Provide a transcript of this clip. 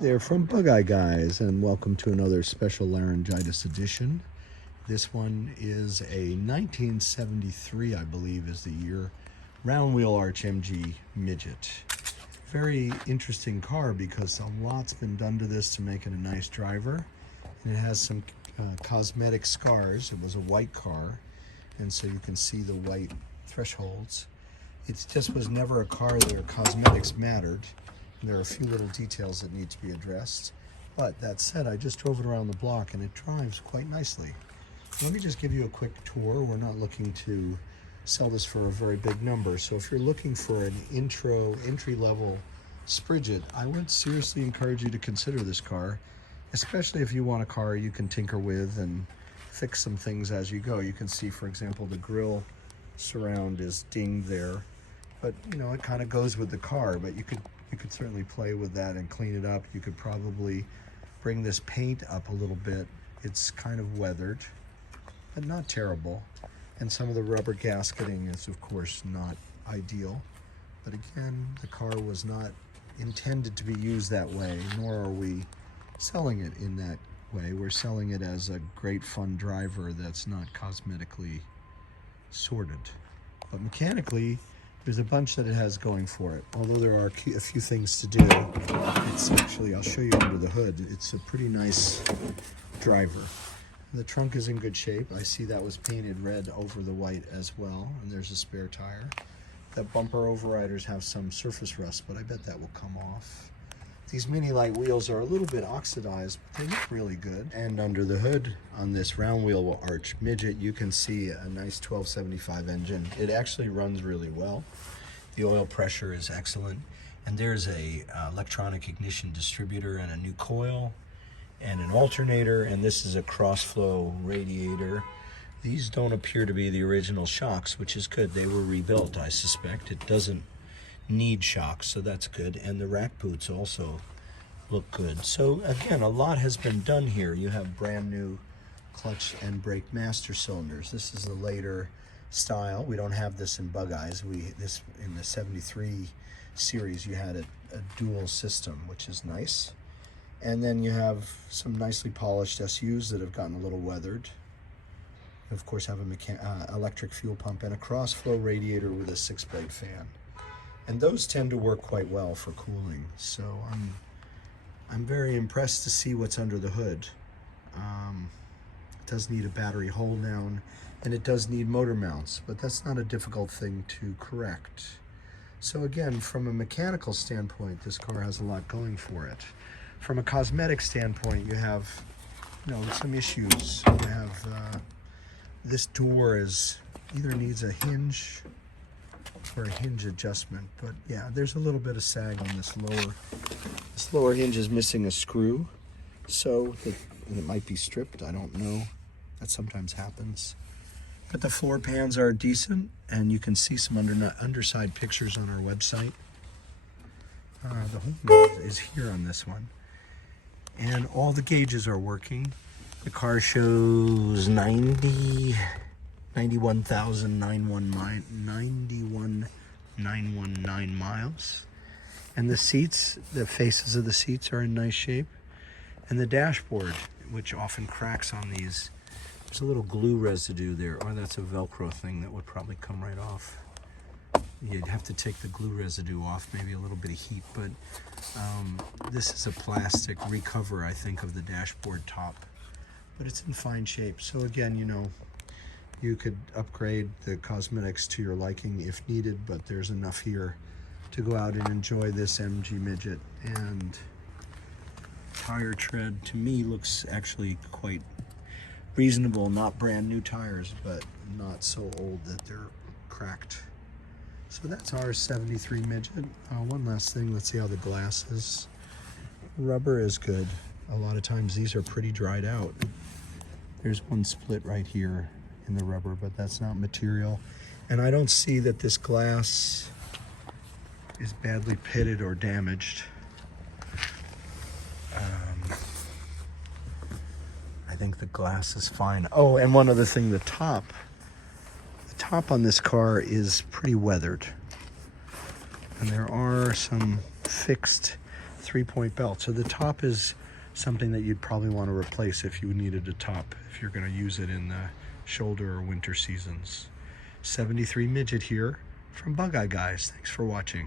They're from Bugeyeguys, and welcome to another special laryngitis edition. This one is a 1973, I believe is the year, round wheel arch MG Midget. Very interesting car because a lot's been done to this to make it a nice driver. And it has some cosmetic scars. It was a white car, and so you can see the white thresholds. It just was never a car where cosmetics mattered. There are a few little details that need to be addressed. But that said, I just drove it around the block and it drives quite nicely. Let me just give you a quick tour. We're not looking to sell this for a very big number. So if you're looking for an entry-level Spridget, I would seriously encourage you to consider this car, especially if you want a car you can tinker with and fix some things as you go. You can see, for example, the grille surround is dinged there, but you know, it kind of goes with the car, but you could certainly play with that and clean it up. You could probably bring this paint up a little bit. It's kind of weathered, but not terrible. And some of the rubber gasketing is, of course, not ideal. But again, the car was not intended to be used that way, nor are we selling it in that way. We're selling it as a great fun driver that's not cosmetically sorted. But mechanically, there's a bunch that it has going for it. Although there are a few things to do, it's actually, I'll show you under the hood, it's a pretty nice driver. The trunk is in good shape. I see that was painted red over the white as well, and there's a spare tire. The bumper overriders have some surface rust, but I bet that will come off. These mini light wheels are a little bit oxidized, but they look really good. And under the hood on this round wheel arch Midget, you can see a nice 1275 engine. It actually runs really well. The oil pressure is excellent. And there's a electronic ignition distributor and a new coil and an alternator. And this is a cross-flow radiator. These don't appear to be the original shocks, which is good. They were rebuilt, I suspect. It doesn't need shocks, so that's good. And the rack boots also look good. So again, a lot has been done here. You have brand new clutch and brake master cylinders. This is the later style. We don't have this in Bugeyeguys. This in the 73 series, you had a dual system, which is nice. And then you have some nicely polished SUs that have gotten a little weathered. Of course, have a electric fuel pump and a cross-flow radiator with a 6-blade fan. And those tend to work quite well for cooling. So I'm very impressed to see what's under the hood. It does need a battery hold down, and it does need motor mounts, but that's not a difficult thing to correct. So again, from a mechanical standpoint, this car has a lot going for it. From a cosmetic standpoint, you have, some issues. You have this door either needs a hinge or a hinge adjustment, but yeah, there's a little bit of sag on this lower. This lower hinge is missing a screw, so it might be stripped. I don't know. That sometimes happens. But the floor pans are decent, and you can see some underside pictures on our website. The hole is here on this one, and all the gauges are working. The car shows 91,919 miles. And the seats, the faces of the seats are in nice shape. And the dashboard, which often cracks on these, there's a little glue residue there, or that's a Velcro thing that would probably come right off. You'd have to take the glue residue off, maybe a little bit of heat, but this is a plastic recover, I think, of the dashboard top. But it's in fine shape. So again, you could upgrade the cosmetics to your liking if needed, but there's enough here to go out and enjoy this MG Midget. And tire tread, to me, looks actually quite reasonable. Not brand new tires, but not so old that they're cracked. So that's our 73 Midget. One last thing, let's see how the glass is. Rubber is good. A lot of times these are pretty dried out. There's one split right here in the rubber, but that's not material. And I don't see that this glass is badly pitted or damaged. I think the glass is fine. Oh, and one other thing, the top on this car is pretty weathered. And there are some fixed 3-point belt. So the top is something that you'd probably want to replace if you needed a top, if you're going to use it in the shoulder or winter seasons. 73 Midget here from Bugeyeguys. Thanks for watching.